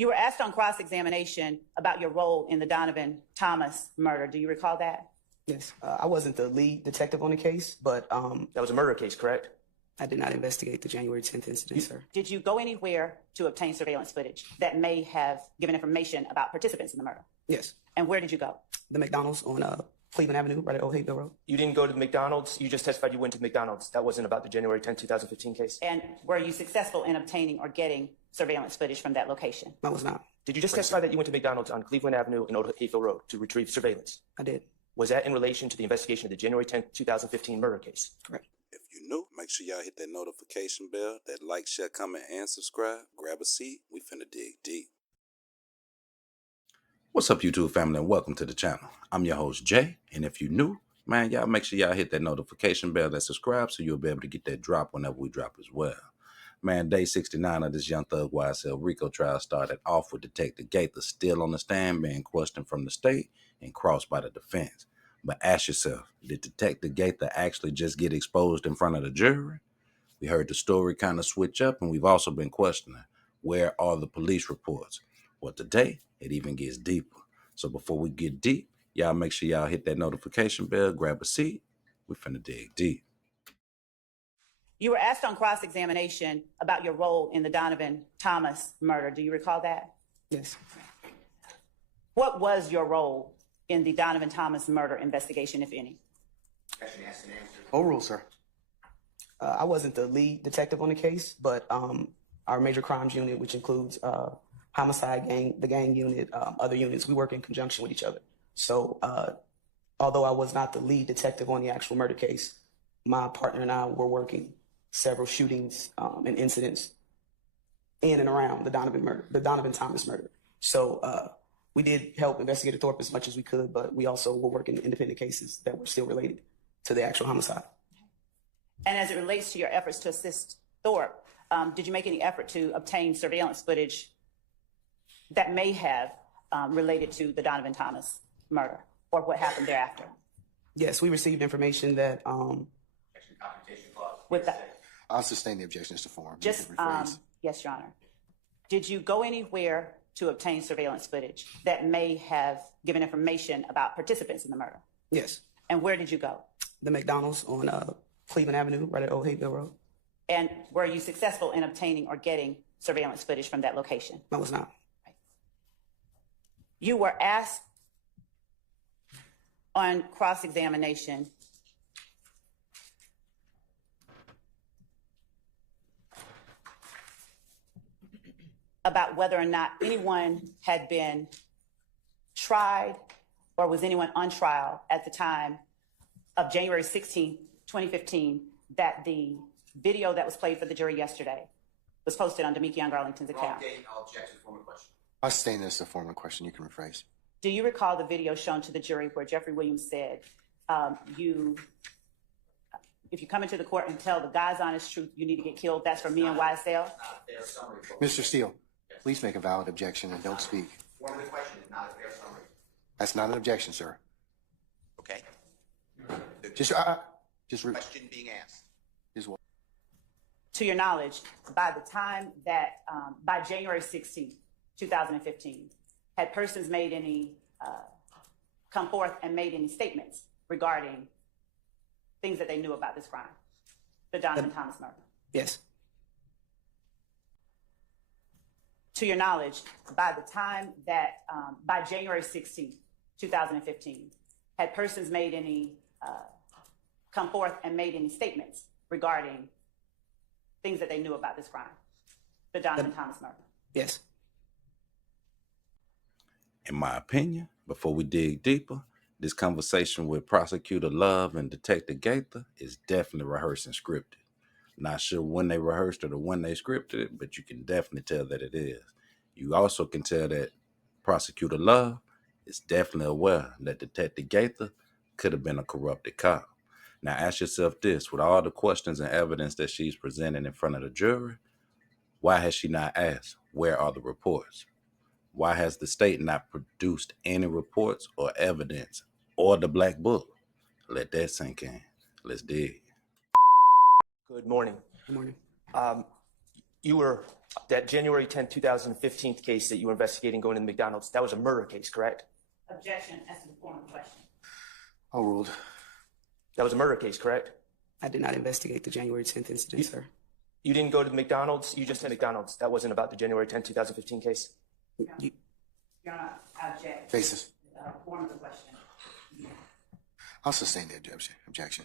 You were asked on cross-examination about your role in the Donovan Thomas murder. Do you recall that? Yes. I wasn't the lead detective on the case, but That was a murder case, correct? I did not investigate the January 10th incident, sir. Did you go anywhere to obtain surveillance footage that may have given information about participants in the murder? Yes. And where did you go? The McDonald's on Cleveland Avenue, right at Old Hayville Road. You didn't go to the McDonald's? You just testified you went to the McDonald's. That wasn't about the January 10th, 2015 case? And were you successful in obtaining or getting surveillance footage from that location? I was not. Did you just testify that you went to McDonald's on Cleveland Avenue and Old Hayville Road to retrieve surveillance? I did. Was that in relation to the investigation of the January 10th, 2015 murder case? Correct. If you're new, make sure y'all hit that notification bell, that like, share, comment, and subscribe. Grab a seat. We finna dig deep. What's up, YouTube family, and welcome to the channel. I'm your host, Jay, and if you're new, man, y'all make sure y'all hit that notification bell and subscribe so you'll be able to get that drop whenever we drop as well. Man, day 69 of this Young Thug YSL Rico trial started off with Detective Gaiter still on the stand being questioned from the state and crossed by the defense. But ask yourself, did Detective Gaiter actually just get exposed in front of the jury? We heard the story kind of switch up, and we've also been questioning, where are the police reports? Well, today, it even gets deeper. So before we get deep, y'all make sure y'all hit that notification bell, grab a seat. We finna dig deep. You were asked on cross-examination about your role in the Donovan Thomas murder. Do you recall that? Yes. What was your role in the Donovan Thomas murder investigation, if any? Overrule, sir. I wasn't the lead detective on the case, but our major crimes unit, which includes homicide gang, the gang unit, other units, we work in conjunction with each other. So although I was not the lead detective on the actual murder case, my partner and I were working several shootings and incidents in and around the Donovan Thomas murder. So we did help investigate Thorpe as much as we could, but we also were working independent cases that were still related to the actual homicide. And as it relates to your efforts to assist Thorpe, did you make any effort to obtain surveillance footage that may have related to the Donovan Thomas murder or what happened thereafter? Yes, we received information that with that, I'll sustain the objections to form. just yes, Your Honor. Did you go anywhere to obtain surveillance footage that may have given information about participants in the murder? Yes. And where did you go? The McDonald's on Cleveland Avenue, right at Old Hayville Road. And were you successful in obtaining or getting surveillance footage from that location? I was not. You were asked on cross-examination about whether or not anyone had been tried or was anyone on trial at the time of January 16, 2015, that the video that was played for the jury yesterday was posted on Demekion Garlington's account. I'll sustain this as a formal question. You can rephrase. Do you recall the video shown to the jury where Jeffrey Williams said, if you come into the court and tell the God's honest truth, you need to get killed? That's for me and YSL. Mr. Steele, please make a valid objection and don't speak. Form of the question is not a fair summary. That's not an objection, sir. Okay? Just Question being asked. is what? To your knowledge, by the time that, by January 16, 2015, had persons made any, come forth and made any statements regarding things that they knew about this crime, the Donovan Thomas murder? Yes. To your knowledge, by the time that, by January 16, 2015, had persons made any, come forth and made any statements regarding things that they knew about this crime, the Donovan Thomas murder? Yes. In my opinion, before we dig deeper, this conversation with Prosecutor Love and Detective Gaiter is definitely rehearsed and scripted. Not sure when they rehearsed it or when they scripted it, but you can definitely tell that it is. You also can tell that Prosecutor Love is definitely aware that Detective Gaiter could have been a corrupted cop. Now ask yourself this, with all the questions and evidence that she's presenting in front of the jury, why has she not asked, where are the reports? Why has the state not produced any reports or evidence or the black book? Let that sink in. Let's dig. Good morning. Good morning. You were, that January 10th, 2015 case that you were investigating going to the McDonald's, that was a murder case, correct? Objection as to the form of the question. Overruled. That was a murder case, correct? I did not investigate the January 10th incident, sir. You didn't go to the McDonald's, you just said McDonald's. That wasn't about the January 10th, 2015 case? You, Your Honor, I object. Basis. Form of the question. I'll sustain the objection.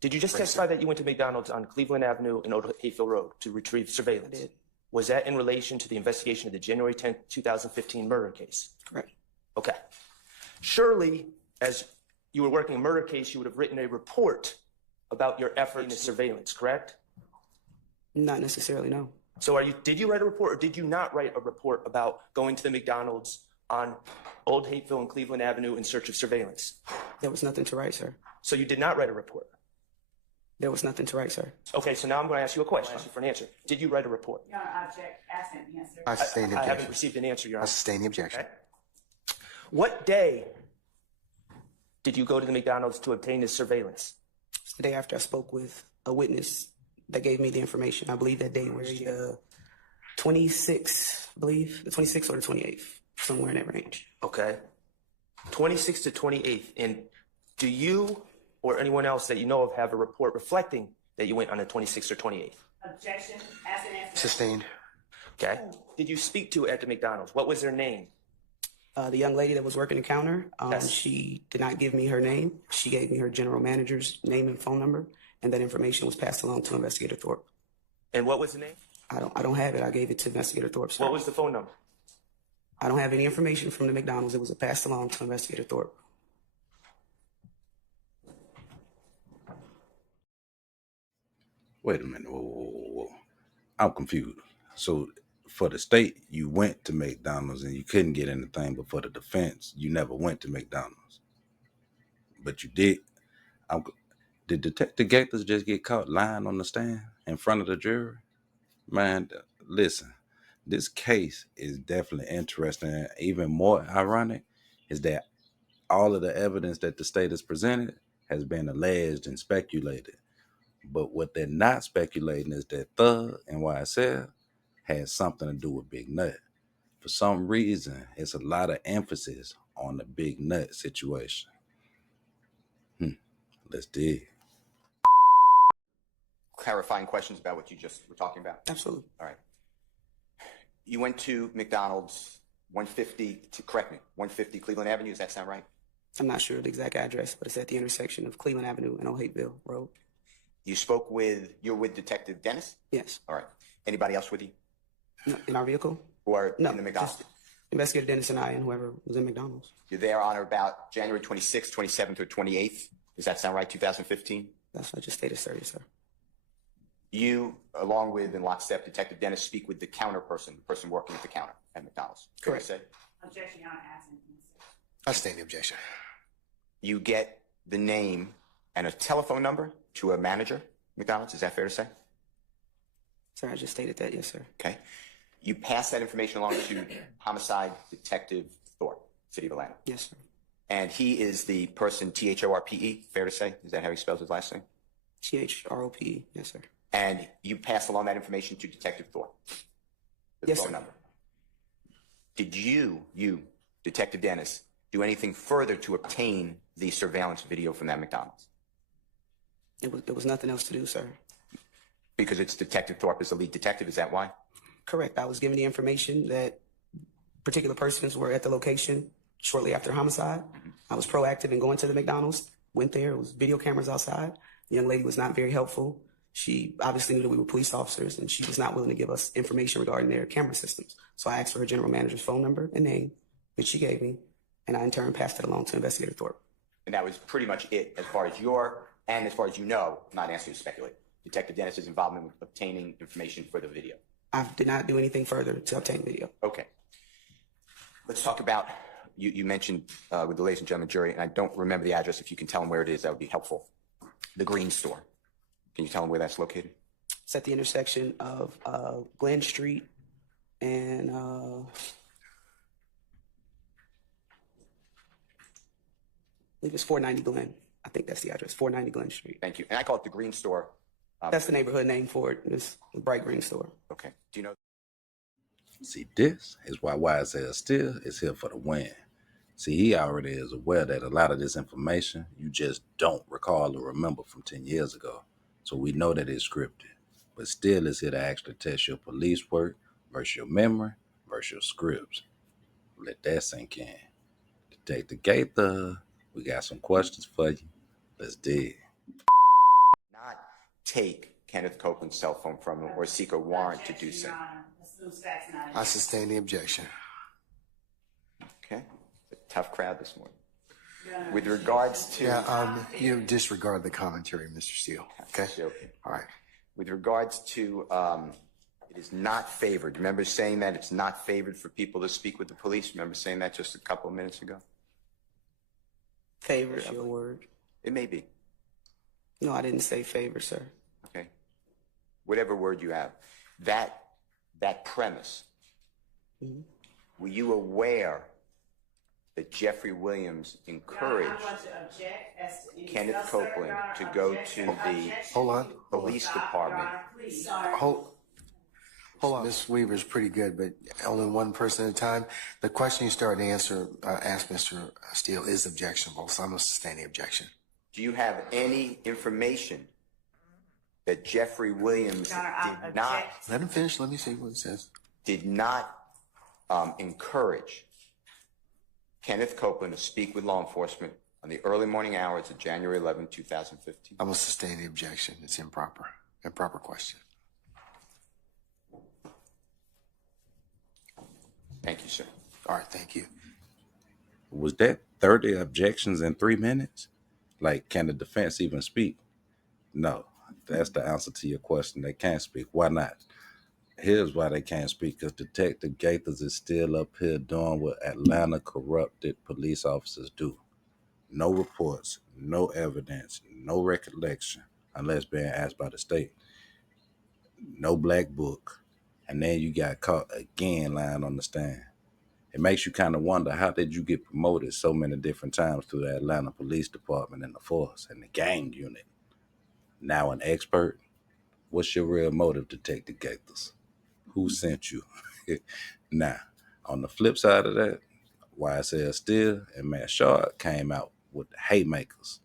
Did you just testify that you went to McDonald's on Cleveland Avenue and Old Hayfield Road to retrieve surveillance? I did. Was that in relation to the investigation of the January 10th, 2015 murder case? Correct. Okay. Surely, as you were working a murder case, you would have written a report about your effort in the surveillance, correct? Not necessarily, no. So did you write a report or did you not write a report about going to the McDonald's on Old Hayfield and Cleveland Avenue in search of surveillance? There was nothing to write, sir. So you did not write a report? There was nothing to write, sir. Okay, so now I'm going to ask you a question. Ask you for an answer. Did you write a report? Your Honor, I object. Ask him the answer. I sustain the I haven't objection. received an answer, Your I Honor. sustain the objection. Okay. What day did you go to the McDonald's to obtain this surveillance? It's the day after I spoke with a witness that gave me the information. I believe that day was the 26th, I believe, the 26th or the 28th, somewhere in that range. Okay. 26th to 28th. And do you or anyone else that you know of have a report reflecting that you went on the 26th or 28th? Objection. Ask an answer. Sustained. Okay. Did you speak to at the McDonald's? What was their name? The young lady that was working the counter, Yes. she did not give me her name. She gave me her general manager's name and phone number, and that information was passed along to Investigator Thorpe. And what was the name? I don't have it. I gave it to Investigator Thorpe, sir. What was the phone number? I don't have any information from the McDonald's. It was passed along to Investigator Thorpe. Wait a minute. Whoa. I'm confused. So for the state, you went to McDonald's and you couldn't get anything, but for the defense, you never went to McDonald's. But you did. Did Detective Gaiter just get caught lying on the stand in front of the jury? Man, listen, this case is definitely interesting. And even more ironic is that all of the evidence that the state has presented has been alleged and speculated. But what they're not speculating is that Thug and YSL has something to do with Big Nut. For some reason, it's a lot of emphasis on the Big Nut situation. Let's dig. Clarifying questions about what you just were talking about? Absolutely. All right. You went to McDonald's 150, correct me, 150 Cleveland Avenue, does that sound right? I'm not sure of the exact address, but it's at the intersection of Cleveland Avenue and Old Hayfield Road. You're with Detective Dennis? Yes. All right. Anybody else with you? No, in our vehicle? Or No. in the McDonald's? just Investigator Dennis and I and whoever was in McDonald's. You're there on or about January 26th, 27th, or 28th? Does that sound right, 2015? That's what I just stated, sir. Yes, sir. You, along with, in lockstep, Detective Dennis, speak with the counter person, the person working at the counter at McDonald's. Fair to Correct. say? Objection. Your Honor, ask him the answer. I sustain the objection. You get the name and a telephone number to a manager at McDonald's. Is that fair to say? Sir, I just stated that. Yes, sir. Okay. You pass that information along to Homicide Detective Thorpe, City of Atlanta. Yes, sir. And he is the person, Thorpe, fair to say? Is that how he spells his last name? THROPE. Yes, sir. And you pass along that information to Detective Thorpe. The Yes, phone sir. number. Did you, Detective Dennis, do anything further to obtain the surveillance video from that McDonald's? It was nothing else to do, sir. Because it's Detective Thorpe as the lead detective, is that why? Correct. I was given the information that particular persons were at the location shortly after homicide. I was proactive in going to the McDonald's, went there, it was video cameras outside. The young lady was not very helpful. She obviously knew that we were police officers and she was not willing to give us information regarding their camera systems. So I asked for her general manager's phone number and name, which she gave me, and I in turn passed it along to Investigator Thorpe. And that was pretty much it as far as as far as you know, I'm not asking you to speculate, Detective Dennis's involvement with obtaining information for the video. I did not do anything further to obtain video. Okay. Let's talk about, you mentioned with the ladies and gentlemen jury, and I don't remember the address. If you can tell them where it is, that would be helpful. The Green Store. Can you tell them where that's located? It's at the intersection of Glen Street and I believe it's 490 Glen. I think that's the address, 490 Glen Street. Thank you. And I call it the Green Store That's the neighborhood name for it. It's the Bright Green Store. Okay. Do you know? See, this is why YSL Steele is here for the win. See, he already is aware that a lot of this information you just don't recall or remember from 10 years ago. So we know that it's scripted. But Steele is here to actually test your police work versus your memory versus your scripts. Let that sink in. Detective Gaiter, we got some questions for you. Let's dig. Not take Kenneth Copeland's cell phone from him or seek a warrant to do so. I sustain the objection. Okay. It's a tough crowd this morning. With regards to... You disregard the commentary, Mr. Steele. Okay? All right. With regards to it is not favored. Remember saying that it's not favored for people to speak with the police? Remember saying that just a couple of minutes ago? Favor is your word. It may be. No, I didn't say favor, sir. Okay. Whatever word you have. That premise. Mm-hmm. Were you aware that Jeffrey Williams encouraged Kenneth Copeland to go to the Hold on. police department? Hold on. Ms. Weaver's pretty good, but only one person at a time. The question you started to ask Mr. Steele is objectionable, so I'm going to sustain the objection. Do you have any information that Jeffrey Williams did not Let him finish. Let me see what it says. Encourage Kenneth Copeland to speak with law enforcement on the early morning hours of January 11, 2015? I'm going to sustain the objection. It's improper. Improper question. Thank you, sir. All right, thank you. Was that 30 objections in 3 minutes? Like, can the defense even speak? No, that's the answer to your question. They can't speak. Why not? Here's why they can't speak, because Detective Gaiter is still up here doing what Atlanta corrupted police officers do. No reports, no evidence, no recollection, unless being asked by the state. No black book. And then you got caught again lying on the stand. It makes you kind of wonder, how did you get promoted so many different times through the Atlanta Police Department and the force and the gang unit? Now an expert? What's your real motive, Detective Gaither? Who sent you? Now, on the flip side of that, YSL Steele and Matt Shard came out with the haymakers.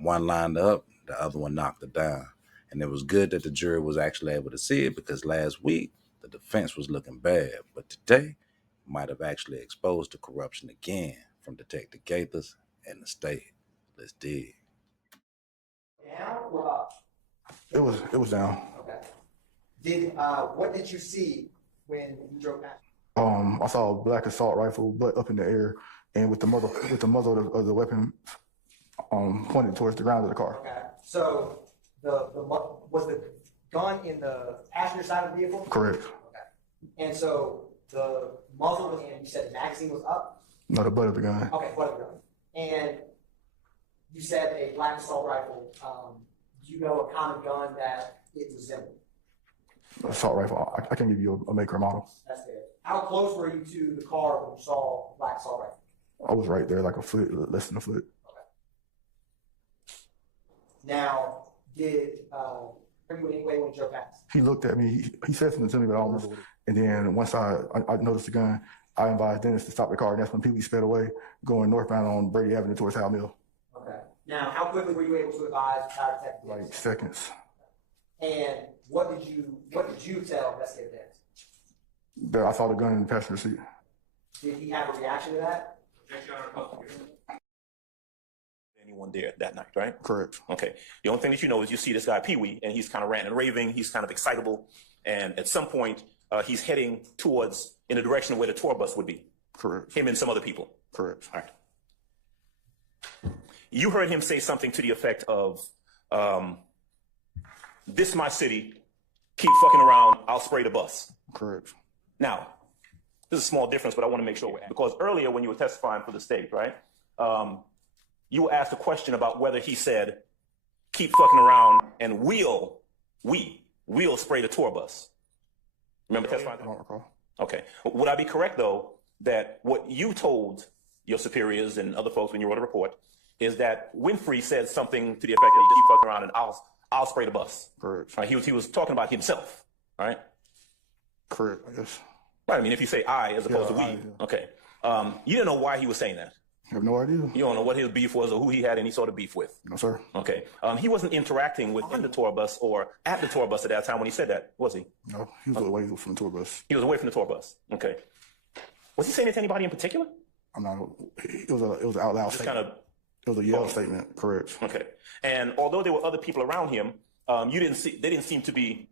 One lined up, the other one knocked it down. And it was good that the jury was actually able to see it, because last week the defense was looking bad. But today might have actually exposed the corruption again from Detective Gaiter and the state. Let's dig. Down or up? It was down. Okay. What did you see when you drove past? I saw a black assault rifle butt up in the air, and with the muzzle of the weapon pointed towards the ground of the car. Okay. So was the gun in the passenger side of the vehicle? Correct. Okay. And so the muzzle was in. You said the magazine was up. No, the butt of the gun. Okay, butt of the gun. And you said a black assault rifle. Do you know a common gun that it resembled? Assault rifle. I can give you a maker model. That's good. How close were you to the car when you saw the black assault rifle? I was right there, like a foot, less than a foot. Okay. Now, did you in any way when you drove past? He looked at me. He said something to me, but I don't remember what it was. And then once I noticed the gun, I advised Dennis to stop the car, and that's when Pee Wee sped away, going northbound on Brady Avenue towards Howell Mill. Okay. Now, how quickly were you able to advise Fire Detective? Like seconds. And what did you tell investigator Dennis? That I saw the gun in the passenger seat. Did he have a reaction to that? Anyone there that night, right? Correct. Okay. The only thing that you know is you see this guy Pee Wee, and he's kind of ranting and raving. He's kind of excitable, and at some point, he's heading towards in the direction of where the tour bus would be. Correct. Him and some other people. Correct. All right. You heard him say something to the effect of, "This my city. Keep fucking around. I'll spray the bus." Correct. Now, this is a small difference, but I want to make sure because earlier when you were testifying for the state, right? You were asked a question about whether he said, "Keep fucking around and we'll spray the tour bus." Remember testifying? I don't recall. Okay. Would I be correct, though, that what you told your superiors and other folks when you wrote a report is that Winfrey said something to the effect that you keep fucking around and I'll spray the bus. Correct. Right? He was talking about himself. Right? Correct, I guess. Right. I mean, if you say I as opposed to we, yeah. okay. You didn't know why he was saying that. I have no idea. You don't know what his beef was or who he had any sort of beef with. No, sir. Okay. He wasn't interacting with on the tour bus or at the tour bus at that time when he said that, was he? No, he was away from the tour bus. He was away from the tour bus. Okay. Was he saying it to anybody in particular? I'm not. It was an out loud Just statement. It was a yell statement. Correct. Okay. And although there were other people around him, they didn't seem to be,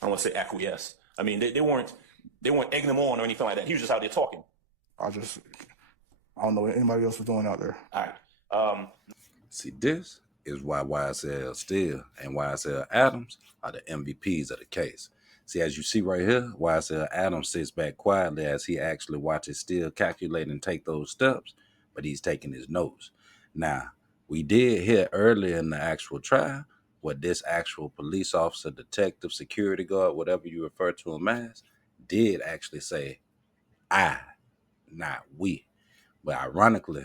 I don't want to say acquiesce. I mean, they weren't egging him on or anything like that. He was just out there talking. I don't know what anybody else was doing out there. All right. See, this is why YSL Steele and YSL Adams are the MVPs of the case. See, as you see right here, YSL Adams sits back quietly as he actually watches Steele calculate and take those steps, but he's taking his notes. Now, we did hear earlier in the actual trial what this actual police officer, detective, security guard, whatever you refer to him as, did actually say, I, not we. But ironically,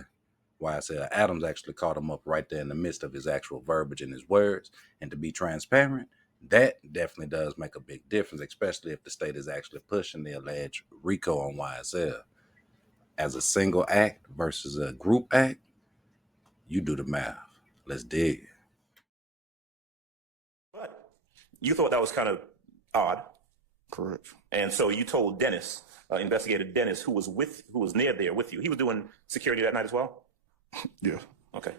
YSL Adams actually caught him up right there in the midst of his actual verbiage and his words. And to be transparent, that definitely does make a big difference, especially if the state is actually pushing the alleged Rico on YSL. As a single act versus a group act, you do the math. Let's dig. But you thought that was kind of odd. Correct. And so you told Dennis, Investigator Dennis, who was near there with you. He was doing security that night as well? Yeah. Okay.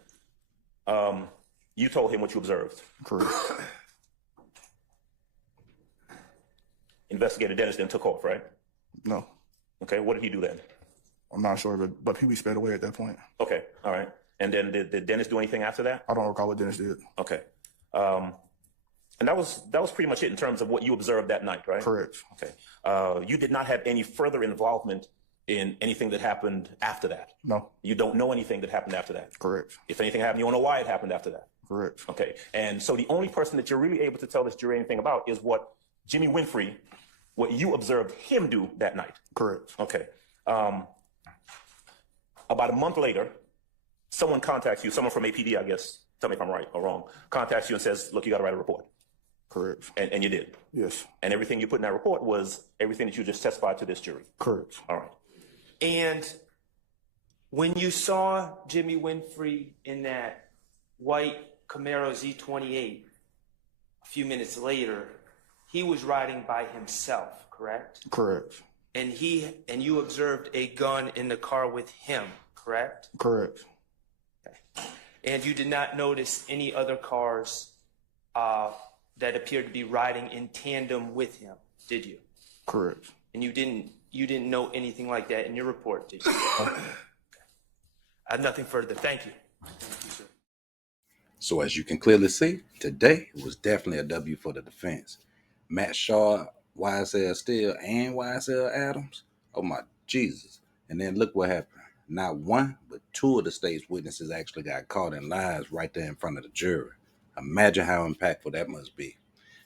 You told him what you observed. Correct. Investigator Dennis then took off, right? No. Okay. What did he do then? I'm not sure, but he sped away at that point. Okay. All right. And then did Dennis do anything after that? I don't recall what Dennis did. Okay. And that was pretty much it in terms of what you observed that night, right? Correct. Okay. You did not have any further involvement in anything that happened after that? No. You don't know anything that happened after that? Correct. If anything happened, you don't know why it happened after that? Correct. Okay. And so the only person that you're really able to tell this jury anything about is what Jimmy Winfrey, what you observed him do that night? Correct. Okay. About a month later, someone contacts you, someone from APD, I guess, tell me if I'm right or wrong, contacts you and says, look, you got to write a report. Correct. And you did? Yes. And everything you put in that report was everything that you just testified to this jury? Correct. All right. And when you saw Jimmy Winfrey in that white Camaro Z28 a few minutes later, he was riding by himself, correct? Correct. And you observed a gun in the car with him, correct? Correct. Okay. And you did not notice any other cars that appeared to be riding in tandem with him, did you? Correct. And you didn't know anything like that in your report, did you? Okay. I have nothing further. Thank you. Thank you, sir. So as you can clearly see, today was definitely a W for the defense. Matt Shaw, YSL Steele, and YSL Adams. Oh my Jesus. And then look what happened. Not one, but two of the state's witnesses actually got caught in lies right there in front of the jury. Imagine how impactful that must be.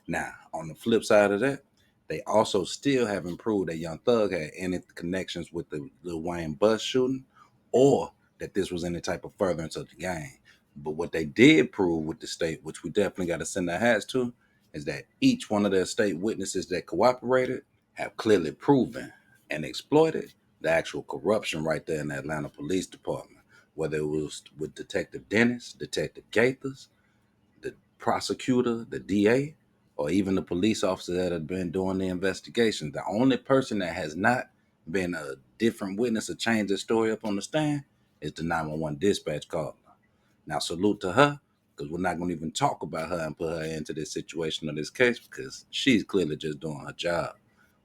Now, on the flip side of that, they also still haven't proved that Young Thug had any connections with the Lil Wayne bus shooting or that this was any type of furtherance of the gang. But what they did prove with the state, which we definitely got to send our hats to, is that each one of their state witnesses that cooperated have clearly proven and exploited the actual corruption right there in the Atlanta Police Department, whether it was with Detective Dennis, Detective Gaither, the prosecutor, the DA, or even the police officer that had been doing the investigation. The only person that has not been a different witness or changed their story up on the stand is the 911 dispatch caller. Now, salute to her, because we're not going to even talk about her and put her into this situation or this case because she's clearly just doing her job.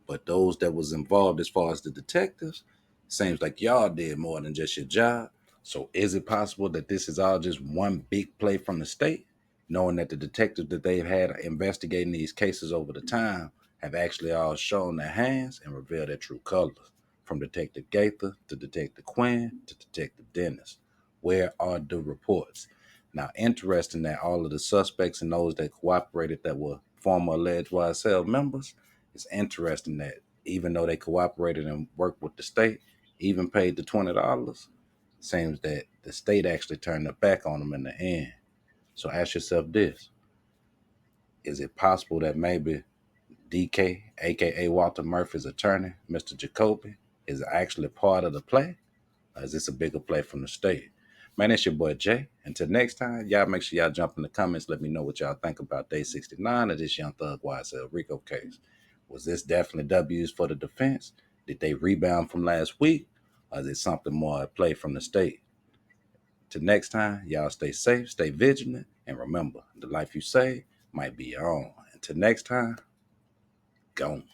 But those that was involved as far as the detectives, seems like y'all did more than just your job. So is it possible that this is all just one big play from the state, knowing that the detectives that they've had investigating these cases over the time have actually all shown their hands and revealed their true colors, from Detective Gaither to Detective Quinn to Detective Dennis? Where are the reports? Now, interesting that all of the suspects and those that cooperated that were former alleged YSL members, it's interesting that even though they cooperated and worked with the state, even paid the $20, it seems that the state actually turned their back on them in the end. So ask yourself this: is it possible that maybe DK, aka Walter Murphy's attorney, Mr. Jacoby, is actually part of the play? Or is this a bigger play from the state? Man, it's your boy Jay. Until next time, y'all make sure y'all jump in the comments. Let me know what y'all think about day 69 of this Young Thug YSL Rico case. Was this definitely W's for the defense? Did they rebound from last week? Or is it something more at play from the state? Till next time, y'all stay safe, stay vigilant, and remember, the life you save might be your own. Until next time, gone.